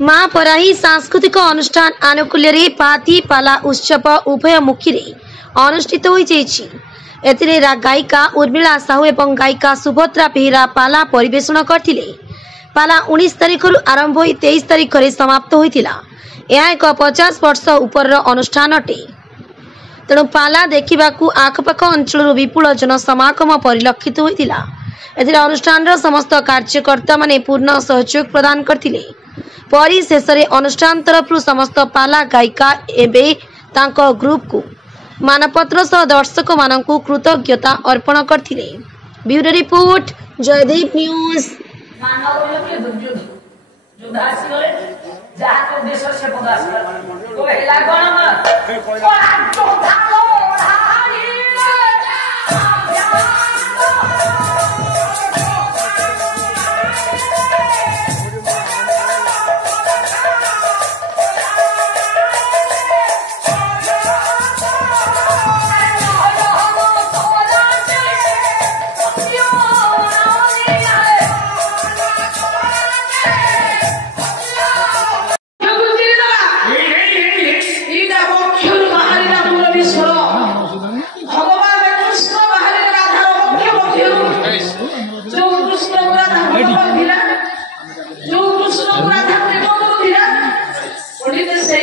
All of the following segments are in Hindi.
माँ पराही सांस्कृतिक अनुष्ठान आनुकूल्य रे पाती पाला उत्सव उभय मुखी रे अनुष्ठित हो गायिका उर्मिला साहू एवं गायिका सुभद्रा बेहेरा पाला परिवेषण करथिले। पाला 19 तारिख आरंभ हो 23 तारिख रे समाप्त होइतिला। यह एक 50 वर्ष उपर अनुष्ठान अटे। तेणु पाला देखिबाकू आखपाख अंचल विपुल जनसमागम परिलक्षित होइतिला। एथिरे अनुष्ठान समस्त कार्यकर्ता माने पूर्ण सहयोग प्रदान करथिले। परि शेष अनुष्ठान तरफ समस्त पाला गायिका एवं तांको ग्रुप को मानपत्र सह दर्शक मानकू कृतज्ञता अर्पण करथिले। Bureau report Jaydeep news.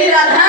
Radha